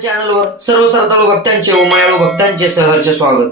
चॅनलवर सर्व श्रद्धाळू भक्तांचे व मायाळू भक्तांचे सहर्ष स्वागत.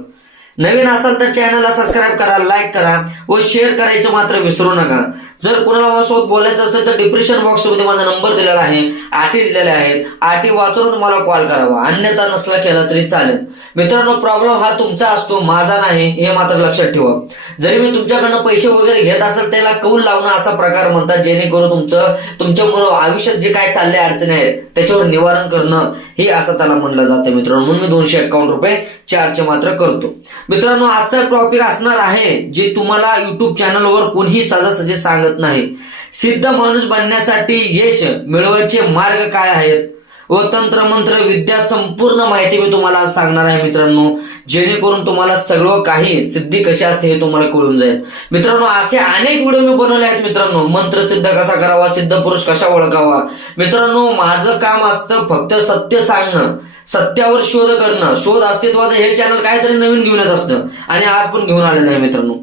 नवीन असाल तर चॅनलला सबस्क्राईब करा लाईक करा व शेअर करायचं मात्र विसरू नका. जर कुणाला माझ्यासोबत बोलायचं असेल तर डिप्रेशन बॉक्समध्ये माझा नंबर दिलेला आहे आटी दिलेल्या आहेत. आटी वाचूनच मला कॉल करावा. अन्यथा नसला केला तरी चालेल. मित्रांनो प्रॉब्लेम हा तुमचा असतो माझा नाही हे मात्र लक्षात ठेवा. जरी मी तुमच्याकडनं पैसे वगैरे घेत असेल त्याला कौल लावणं असा प्रकार म्हणतात जेणेकरून तुमचं तुमच्या आयुष्यात जे काय चालले अडचणी आहेत त्याच्यावर निवारण करणं हे असं त्याला म्हणलं जातं मित्रांनो. म्हणून मी दोनशे एक्कावन्न रुपये चार्ज मात्र करतो. मित्रांनो आजचा टॉपिक असणार आहे जे तुम्हाला युट्यूब चॅनलवर कोणीही सहजासहजी सांगत नाही. सिद्ध माणूस बनण्यासाठी यश मिळवायचे मार्ग काय आहेत? व तंत्र मंत्र विद्या संपूर्ण माहिती मी तुम्हाला सांगणार आहे मित्रांनो. जेणेकरून तुम्हाला सगळं काही सिद्धी कशी असते हे तुम्हाला कळून जाईल. मित्रांनो असे अनेक व्हिडिओ मी बनवले आहेत मित्रांनो. मंत्र सिद्ध कसा करावा सिद्ध पुरुष कसा ओळखावा? मित्रांनो माझं काम असतं फक्त सत्य सांगणं सत्यावर शोध करणं. शोध अस्तित्वाचं हे चॅनल काहीतरी नवीन घेऊन येत असतं. आणि आज पण घेऊन आलेलं आहे मित्रांनो.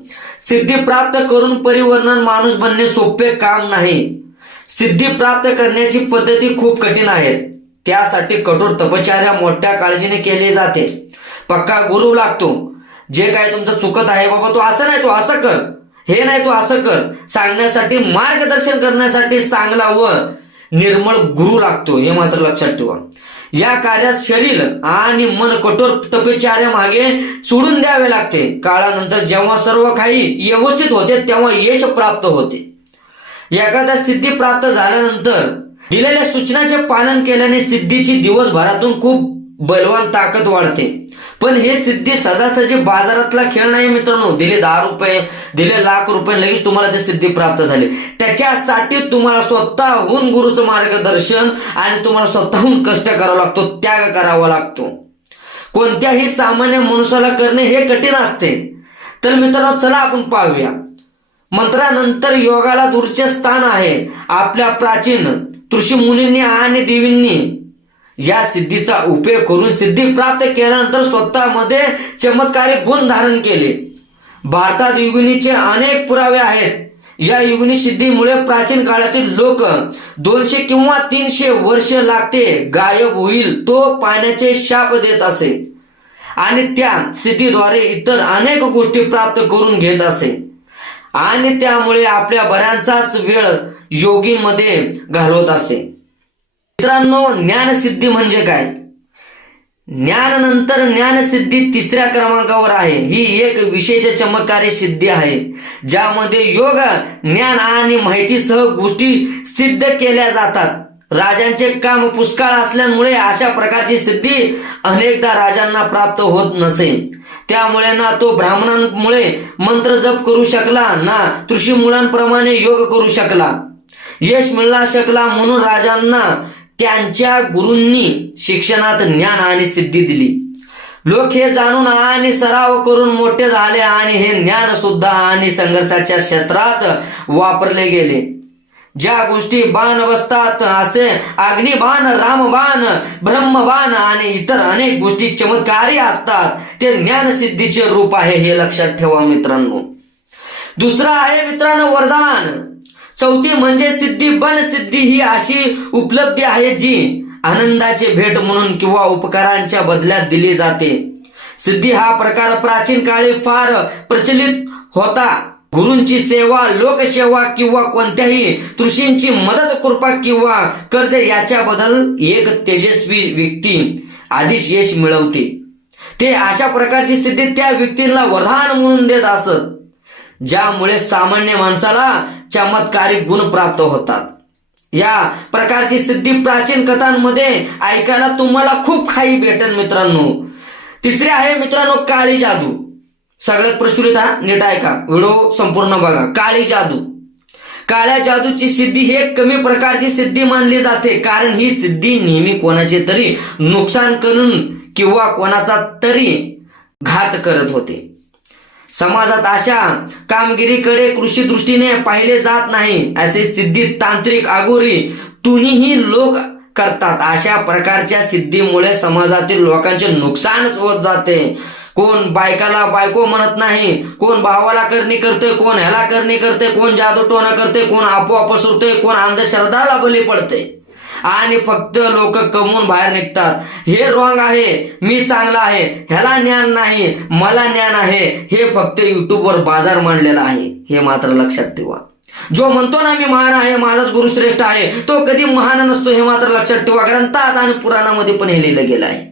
सिद्धी प्राप्त करून परिवर्तन माणूस बनणे सोपे काम नाही. सिद्धी प्राप्त करण्याची पद्धती खूप कठीण आहेत. त्यासाठी कठोर तपश्चर्या मोठ्या काळजीने केली जाते. पक्का गुरु लागतो. जे काय तुमचं चुकत आहे बाबा तू असं नाही तू असं कर. हे नाही तू असं कर. सांगण्यासाठी मार्गदर्शन करण्यासाठी चांगला व निर्मळ गुरु लागतो हे मात्र लक्षात ठेवा. या कार्यात शरीर आणि मन कठोर तपश्चर्या मागे सोडून द्यावे लागते. काळानंतर जेव्हा सर्व काही व्यवस्थित होते तेव्हा यश प्राप्त होते. एखाद्या सिद्धी प्राप्त झाल्यानंतर दिलेल्या सूचनाचे पालन केल्याने सिद्धीची दिवसभरातून खूप बलवान ताकद वाढते. पण हे सिद्धी सजासजी बाजारातला खेळ नाही मित्रांनो. दिले दहा रुपये दिले लाख रुपये लगेच तुम्हाला ते सिद्धी प्राप्त झाली. त्याच्यासाठी तुम्हाला स्वतःहून गुरुचं मार्गदर्शन आणि तुम्हाला स्वतःहून कष्ट करावा लागतो त्याग करावा लागतो. कोणत्याही सामान्य मनुष्याला करणे हे कठीण असते. तर मित्रांनो चला आपण पाहूया. मंत्रानंतर योगाला दूरचे स्थान आहे. आपल्या प्राचीन ऋषी मुनींनी आणि देवींनी या सिद्धीचा उपयोग करून सिद्धी प्राप्त केल्यानंतर स्वतःमध्ये चमत्कारिक गुण धारण केले. भारतात युगिनीचे अनेक पुरावे आहेत. या युगिनी सिद्धीमुळे प्राचीन काळातील लोक दोनशे किंवा तीनशे वर्ष लागते गायब होईल तो पाण्याचे शाप देत असे. आणि त्या सिद्धीद्वारे इतर अनेक गोष्टी प्राप्त करून घेत असे. आणि त्यामुळे आपल्या बऱ्याचाच वेळ योगींमध्ये घालवत असे मित्रांनो ज्ञानसिद्धी म्हणजे काय? ज्ञान नंतर ज्ञानसिद्धी तिसऱ्या क्रमांकावर आहे. ही एक विशेष चमत्कारी सिद्धी आहे ज्यामध्ये योग ज्ञान आणि माहितीसह गोष्टी सिद्ध केल्या जातात. राजांचे काम पुष्कळ असल्यामुळे अशा प्रकारची सिद्धी अनेकदा राजांना प्राप्त होत नसे. त्यामुळे ना तो ब्राह्मणांमुळे मंत्र जप करू शकला ना ऋषी मुलांप्रमाणे योग करू शकला. यश मिळला शकला म्हणून राजांना त्यांच्या गुरूंनी शिक्षणात ज्ञान आणि सिद्धी दिली. लोक हे जाणून आणि सराव करून मोठे झाले आणि हे ज्ञान सुद्धा आणि संघर्षाच्या शस्त्रात वापरले गेले. ज्या गोष्टी बाण बसतात असे अग्निबाण रामबाण ब्रह्मबाण आणि इतर अनेक गोष्टी चमत्कारी असतात ते ज्ञानसिद्धीचे रूप आहे हे लक्षात ठेवा मित्रांनो. दुसरं आहे मित्रांनो वरदान. चौथी म्हणजे सिद्धी बन सिद्धी ही अशी उपलब्धी आहे जी आनंदाचे भेट म्हणून किंवा उपकारांच्या बदल्यात दिली जाते. सिद्धी हा प्रकार प्राचीन काळी फार प्रचलित होता. गुरूंची सेवा लोकसेवा किंवा कोणत्याही तृषींची मदत कृपा किंवा कर्ज याच्याबद्दल एक तेजस्वी व्यक्ती आधीच यश मिळवते. ते अशा प्रकारची स्थिती त्या व्यक्तीला वरदान म्हणून देत असत ज्यामुळे सामान्य माणसाला चमत्कारिक गुण प्राप्त होतात. या प्रकारची स्थिती प्राचीन कथांमध्ये ऐकायला तुम्हाला खूप काही भेटेल मित्रांनो. तिसरे आहे मित्रांनो काळी जादू. सगळ्यात प्रचलित हा नीट ऐका व्हिडिओ संपूर्ण बघा. काळी जादू. काळ्या जादूची सिद्धी ही कमी प्रकारची सिद्धी मानली जाते. कारण ही सिद्धी नेहमी कोणाचे तरी नुकसान करून किंवा कोणाचा तरी घात करत होते. समाजात अशा कामगिरीकडे कृषी दृष्टीने पाहिले जात नाही. असे सिद्धी तांत्रिक अगोरी तुनीही लोक करतात. अशा प्रकारच्या सिद्धीमुळे समाजातील लोकांचे नुकसानच होत जाते. कोण बायकाला बायको म्हणत नाही कोण भावाला करणी करते कोण ह्याला करणी करते कोण जादू टोना करते कोण आपोआप सुरते कोण अंधश्रद्धाला बली पडते. आणि फक्त लोक कमवून बाहेर निघतात. हे रॉंग आहे मी चांगला आहे ह्याला ज्ञान नाही मला ज्ञान आहे हे फक्त युट्यूबवर बाजार मांडलेला आहे. हे मात्र लक्षात ठेवा. जो म्हणतो ना मी महान आहे माझाच गुरु श्रेष्ठ आहे तो कधी महान नसतो हे मात्र लक्षात ठेवा ग्रंथात आणि पुराणामध्ये पण हे लिहिलं गेलं आहे.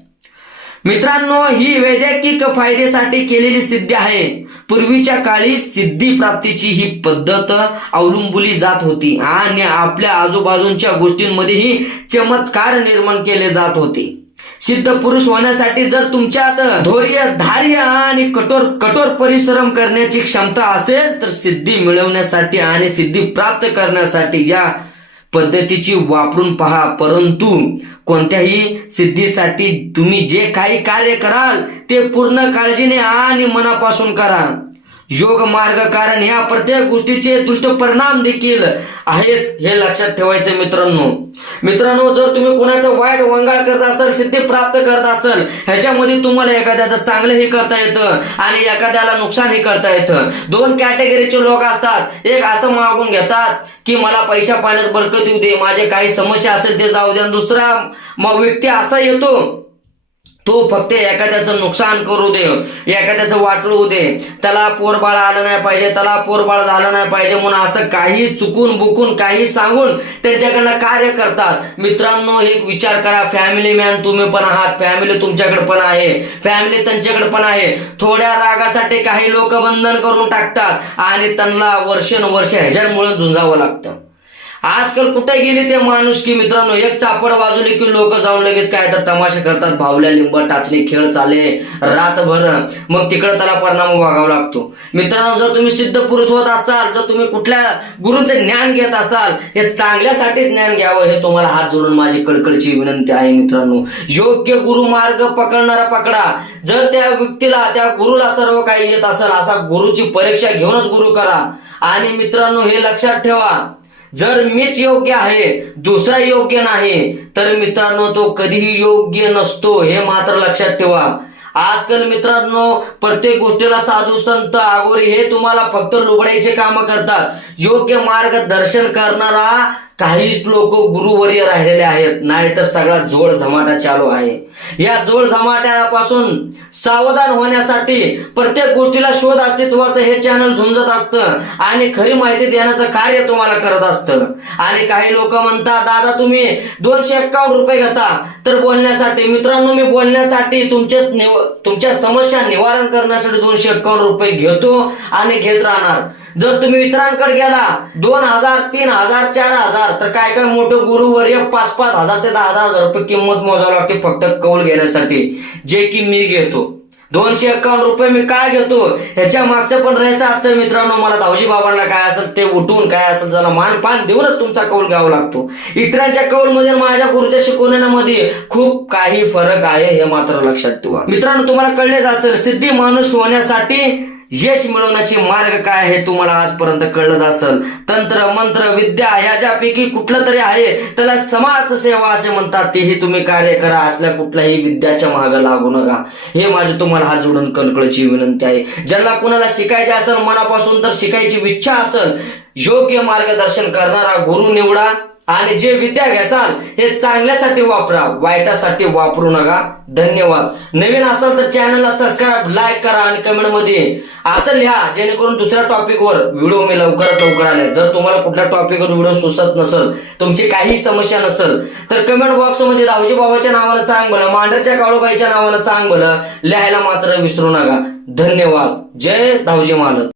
मित्रांनो ही वैद्यकीय फायद्यासाठी केलेली सिद्धी आहे. पूर्वीच्या काळी सिद्धी प्राप्तीची ही पद्धत अवलंबली जात होती आणि आपल्या आजूबाजूच्या गोष्टींमध्येही चमत्कार निर्माण केले जात होते. सिद्ध पुरुष होण्यासाठी जर तुमच्यात धैर्य धार्य आणि कठोर कठोर परिश्रम करण्याची क्षमता असेल तर सिद्धी मिळवण्यासाठी आणि सिद्धी प्राप्त करण्यासाठी या पद्धतीची वापरून पहा. परंतु कोणत्याही सिद्धीसाठी तुम्ही जे काही कार्य कराल ते पूर्ण काळजीने आणि मनापासून करा. योग मार्ग कारण या प्रत्येक गोष्टीचे दुष्ट परिणाम देखील आहेत हे लक्षात ठेवायचं मित्रांनो. मित्रांनो जर तुम्ही कोणाचं वाईट वंगाळ करत असाल सिद्धी प्राप्त करत असाल ह्याच्यामध्ये तुम्हाला एखाद्याचं चांगलंही करता येतं आणि एखाद्याला नुकसानही करता येतं. दोन कॅटेगरीचे लोक असतात. एक असं मागून घेतात की मला पैशा पाण्यात बरकत येऊ दे माझे काही समस्या असेल ते जाऊ दे. आणि दुसरा मग व्यक्ती असा येतो तो फक्त एखाद्याचं नुकसान करू दे एखाद्याचं वाटळू दे. त्याला पोरबाळ आलं नाही पाहिजे त्याला पोरबाळ झालं नाही पाहिजे म्हणून असं काही चुकून बुकून काही सांगून त्यांच्याकडनं कार्य करतात. मित्रांनो एक विचार करा फॅमिली मॅन तुम्ही पण आहात फॅमिली तुमच्याकडे पण आहे फॅमिली त्यांच्याकडे पण आहे. थोड्या रागासाठी काही लोक बंधन करून टाकतात आणि त्यांना वर्षानुवर्ष ह्याच्यामुळे झुंजावं लागतं. आजकाल कुठे गेली ते माणूस की मित्रांनो? एक चापड वाजवली की लोक जाऊन लगेच काय तर तमाशा करतात. भावल्या लिंब टाचले खेळ चाले रातभर. मग तिकडे त्याला परिणाम बघावा लागतो. मित्रांनो जर तुम्ही सिद्ध पुरुष होत असाल जर तुम्ही कुठल्या गुरूंचे ज्ञान घेत असाल हे चांगल्यासाठीच ज्ञान घ्यावं हे तुम्हाला हात जोडून माझी कडकडची विनंती आहे मित्रांनो. योग्य गुरु मार्ग पकडणारा पकडा. जर त्या व्यक्तीला त्या गुरुला सर्व काही येत असेल असा गुरुची परीक्षा घेऊनच गुरु करा. आणि मित्रांनो हे लक्षात ठेवा. जर मीच योग्य आहे दुसरा योग्य नाही तर मित्रांनो तो कधीही योग्य नसतो हे मात्र लक्षात ठेवा. आजकाल मित्रांनो प्रत्येक गोष्टीला साधू संत आगोरी हे तुम्हाला फक्त लुबडायचे काम करतात. योग्य मार्गदर्शन करणारा काहीच लोक गुरुवर्य राहिलेले आहेत नाहीतर सगळा जोड झमाटा चालू आहे. या जोड झमाट्यापासून सावधान होण्यासाठी प्रत्येक गोष्टीला शोध अस्तित्वाचं हे चॅनल झुंजत असतं आणि खरी माहिती देण्याचं कार्य तुम्हाला करत असतं. आणि काही लोक म्हणतात दादा तुम्ही दोनशे एक्कावन्न रुपये घेता. तर बोलण्यासाठी मित्रांनो मी बोलण्यासाठी तुमच्या निव- तुमच्या समस्या निवारण करण्यासाठी दोनशे एक्कावन्न रुपये घेतो आणि घेत राहणार. जर तुम्ही इतरांकडे गेला दोन हजार तीन हजार चार हजार तर काय काय मोठं गुरुवर्य पाच पाच हजार ते दहा दहा हजार रुपये किंमत मोजावी लागते फक्त कौल घेण्यासाठी. जे की मी घेतो. दोनशे एक्कावन्न रुपये मी काय घेतो? ह्याच्या मागचं पण रहस्य असतं मित्रांनो मला धावजी बाबांना काय असेल ते उठून काय असेल त्याला मान पान देऊनच तुमचा कौल घ्यावा लागतो. इतरांच्या कौलमध्ये माझ्या गुरुच्या शिकवण्यामध्ये खूप काही फरक आहे हे मात्र लक्षात ठेवा. मित्रांनो तुम्हाला कळलेच असेल सिद्धी माणूस होण्यासाठी यश मिळवण्याचे मार्ग काय आहे तुम्हाला आजपर्यंत कळलंच असेल. तंत्र मंत्र विद्या याच्यापैकी कुठलं तरी आहे त्याला समाज सेवा असे म्हणतात. तेही तुम्ही कार्य करा असल्या कुठल्याही विद्याच्या मागे लागू नका. हे माझी तुम्हाला हात जोडून कणकळची विनंती आहे. ज्यांना कुणाला शिकायचे असेल मनापासून तर शिकायची इच्छा असेल योग्य मार्गदर्शन करणारा गुरु निवडा. आणि जे विद्या घ्यासाल हे चांगल्यासाठी वापरा वाईटासाठी वापरू नका. धन्यवाद. नवीन असाल तर चॅनलला सबस्क्राईब लाईक करा आणि कमेंटमध्ये असं लिहा जेणेकरून दुसऱ्या टॉपिकवर व्हिडिओ मी लवकरात लवकर आले. जर तुम्हाला कुठल्या टॉपिकवर व्हिडिओ सुचत नसेल तुमची काही समस्या नसेल तर कमेंट बॉक्समध्ये दावजी बाबाच्या नावानं चांग भलं मांडरच्या काळूबाईच्या नावानं चांग भलं लिहायला मात्र विसरू नका. धन्यवाद. जय दावजी मालक